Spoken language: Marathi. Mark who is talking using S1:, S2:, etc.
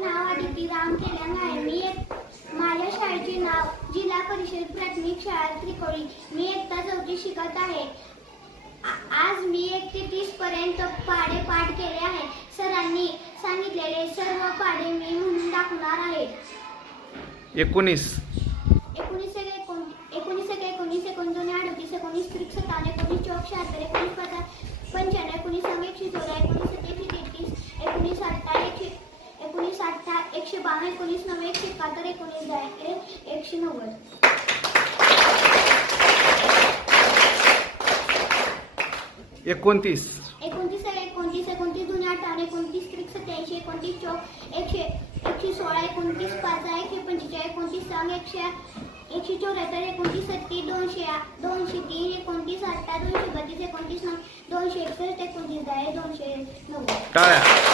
S1: नाव आदिती राम आहे मी एक माझ्या शाळेचे नाव जिल्हा परिषद प्राथमिक शाळा त्रिकोळी मी एकता चौथी शिकत आहे. आज मी एक ते तीस पर्यंत पाढे पाठ केले आहे. सरांनी सांगितलेले सर्व पाढे मी म्हणून दाखवणार आहे.
S2: एकोणीस.
S1: एकोणीस एक एकोण एकोणीस एक एकोणीस एकोणदोन अडतीस एकोणीस त्रिक सत्तावन्न एकोणीस चौक शहात्तर एकोणीस पचास पंच्याण्णव एकोणीस सांग एकशे चौदा एकोणीस सत्तर एकशे तेहतीस एकोणीस अठ्ठा एकशे एकोणीस बावन्न एकोणीस नव्वद एकशे एकाहत्तर एकोणीस दहा एकशे नव्वद.
S2: एकोणतीस.
S1: एकोणतीस एक एकोणतीस एकोणतीस दोन अठ्ठावन्न एकोणतीस त्रिक सत्याऐंशी एकोणतीस चौक एकशे एकशे सोळा एकोणतीस पाच एकशे पंचेचाळीस एकोणतीस सांग एकशे एकशे चौऱ्याहत्तर एकोणतीस सत्तीस दोनशे दोनशे तीन एकोणतीस अठ्ठा दोनशे बत्तीस एकोणतीस नऊ दोनशे एकसष्ट एकोणतीस दहा दोनशे नव्वद.
S2: टाळ्या.